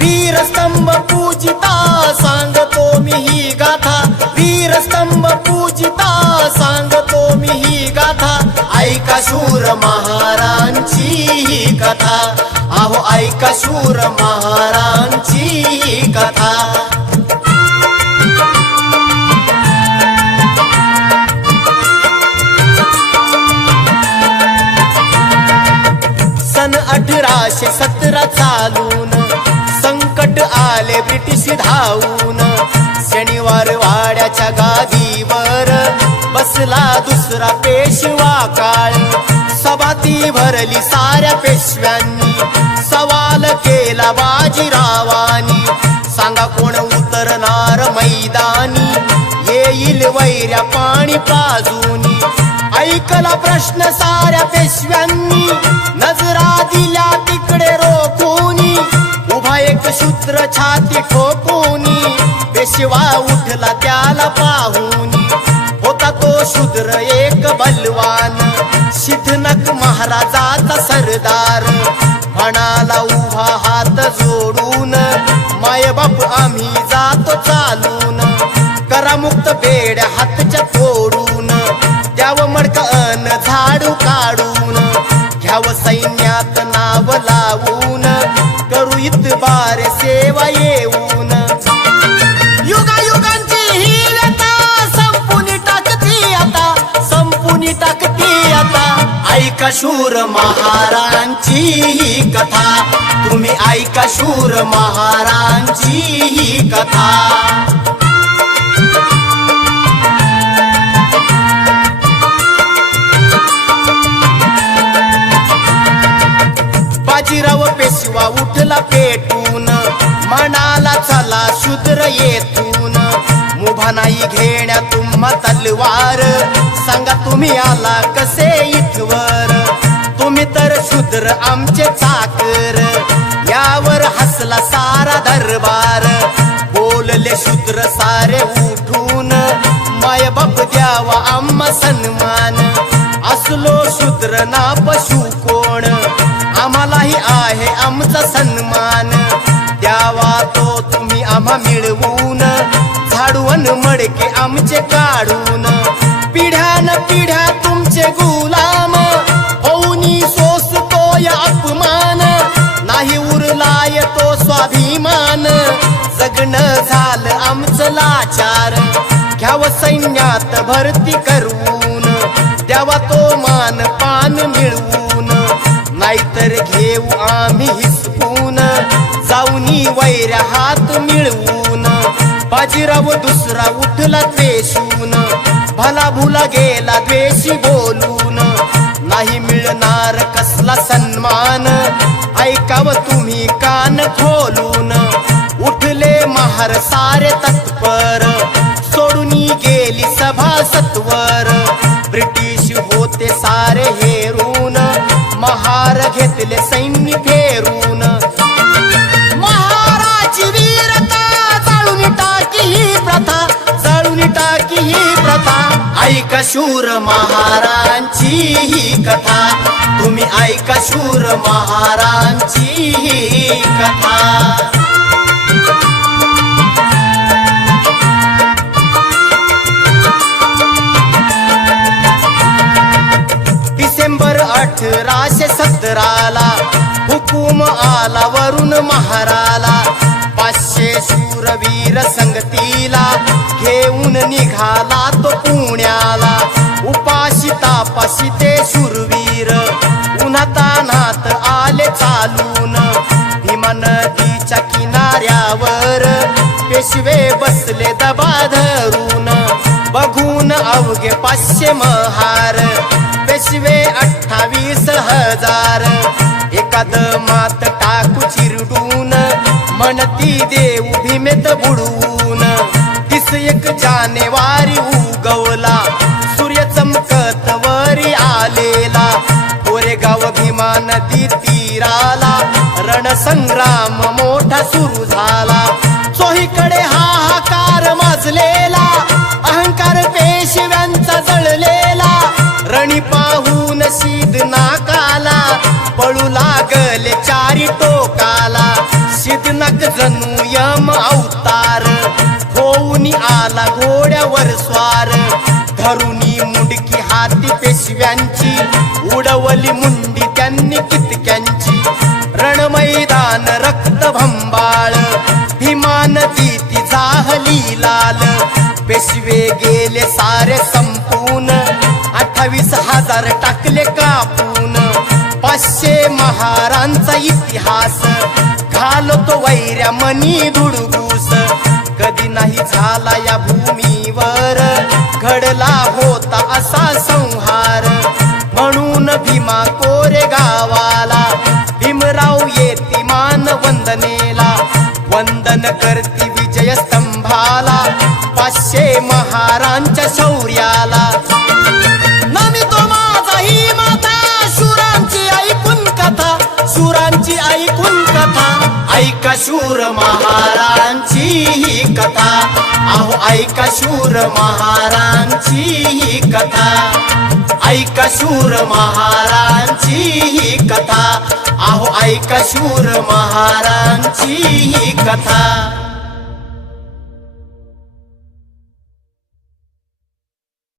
वीरस्तंभ पूजिता सांगतो मी ही गाथा, वीरस्तंभ पूजिता सांगतो मी ही गाथा, ऐका शूर महारांची ही कथा, अहो ऐका शूर महारांची ही कथा। सन 1817 चालून संकट आले ब्रिटिश धावून, शनिवार वाड्याच्या गादीवर बसला दुसरा पेशवा काळ, सभा ती भरली साऱ्या पेशव्यांनी, सवाल केला बाजीरावानी, सांगा कोण उतरणार मैदानी, येईल वैऱ्या पाणी पाजूनी, ऐकला प्रश्न साऱ्या पेशव्यांनी, नजरा दिल्या तिकडे रोखूनी, उभा एक शूद्र छाती ठोकूनी, पेशवा उठला त्याला पाहूनी, होता तो शूद्र एक बलवान, सिद्धनक महाराजाचा सरदार, म्हणाला उभा हात जोडून, मायबाप आम्ही जातो चालून, करा मुक्त बेड्या हातच्या फोडून, द्याव मडक अन झाडू काढून, घ्याव सैन्यात नाव लावून, करू इतबार सेवा येऊन, युगायुगांची ही व्यथा संपून टाकती आता, संपून टाकती आता, ऐका शूर महारांची ही कथा, तुम्ही ऐका शूर महारांची ही कथा। बाजीराव पेशवा उठला पेटून, म्हणाला चला शूद्र येथून, मुभा नाही घेण्या तुम्हा तलवार, सांगा तुम्ही आला कसे इथवर, तुम्ही तर शूद्र आमचे चाकर, यावर हसला सारा दरबार, बोलले शूद्र सारे उठून, मायबाप द्यावा आम्हा सन्मान, असलो शूद्र ना पशु कोण, आम्हालाही आहे आमचा सन्मान, द्यावा तो तुम्ही आम्हा मिळवून, झाडून मडके आमचे काढून, पिढ्यान पिढ्या तुमचे गुलाम, होऊनी सोसतोय अपमान, नाही उरलाय तो स्वाभिमान, जगणं झालं आमचं लाचार, घ्याव सैन्यात भरती करून, द्यावा तो मान पान मिळवून, नाहीतर घेऊ आम्ही हिसकून, जाऊनी वैऱ्या हात मिळवून, बाजीराव दुसरा उठला द्वेषून, भला भुला गेला द्वेषी बोलून, नाही मिळणार कसला सन्मान, ऐकाव तुम्ही कान खोलून, उठले महार सारे तत्पर, सोडूनी गेली सभा सत्वर, ब्रिटिश होते सारे हेरून, महार घेतले सैन्य फेरून, महाराची वीरता जाळून टाकी ही प्रथा, जाळून टाकी ही प्रथा, ऐका शूर महारांची ही कथा, तुम्ही ऐका शूर महारांची ही कथा। डिसेंबर 1817 हुकूम आला वरून महाराला, 500 शूरवीर संगतीला, घेऊन निघाला तो पुण्याला, उपाशी तापाशी ते शूरवीर, उन्हातान्हात आले चालून, भीमा नदीच्या किनाऱ्यावर, पेशवे बसले दबा धरून, बघून अवघे 500 महार, पेशवे 28,000, एकाद मात टाकू चिरडून, म्हणती देऊ भीमेत बुडवून, 31 जानेवारी उगवला, सूर्य चमकत वरी आलेला, कोरेगाव भीमा नदी तीराला, रणसंग्राम मोठा सुरू झाला, चोहीकडे हाहाकार माजलेला, अहंकार पेशव्यांचा जळलेला, रणी पाहून शीद नाकाला, झाला पळू लागले चारी टोकाला सिद्धनाथ जणू यम अवतार होऊनी आला घोड्यावर स्वार धरुनी मुंडकी हाती पेशव्यांची उडवली मुंडी त्यांनी कितक्यांची रणमैदान रक्त भंबाळ भीमान ती जाहली लाल पेशवे गेले सारे संपून 28,000 टाकले कापून 500 महारांचा इतिहास घालतो वैऱ्या मनी धुडगूस कधी नाही झाला या भूमीवर घडला होता असा संहार म्हणून भीमा कोरे गावाला भीमराव येती मान वंदनेला वंदन करती विजय स्तंभाला 500 महारांच्या शौर्याला नमितो माझा ही माता शूरांची ऐकून कथा शूरांची ऐकून कथा ऐका शूर महारांची ही कथा अहो ऐका शूर महारांची ही कथा ऐका शूर महारांची ही कथा अहो ऐका शूर महारांची ही कथा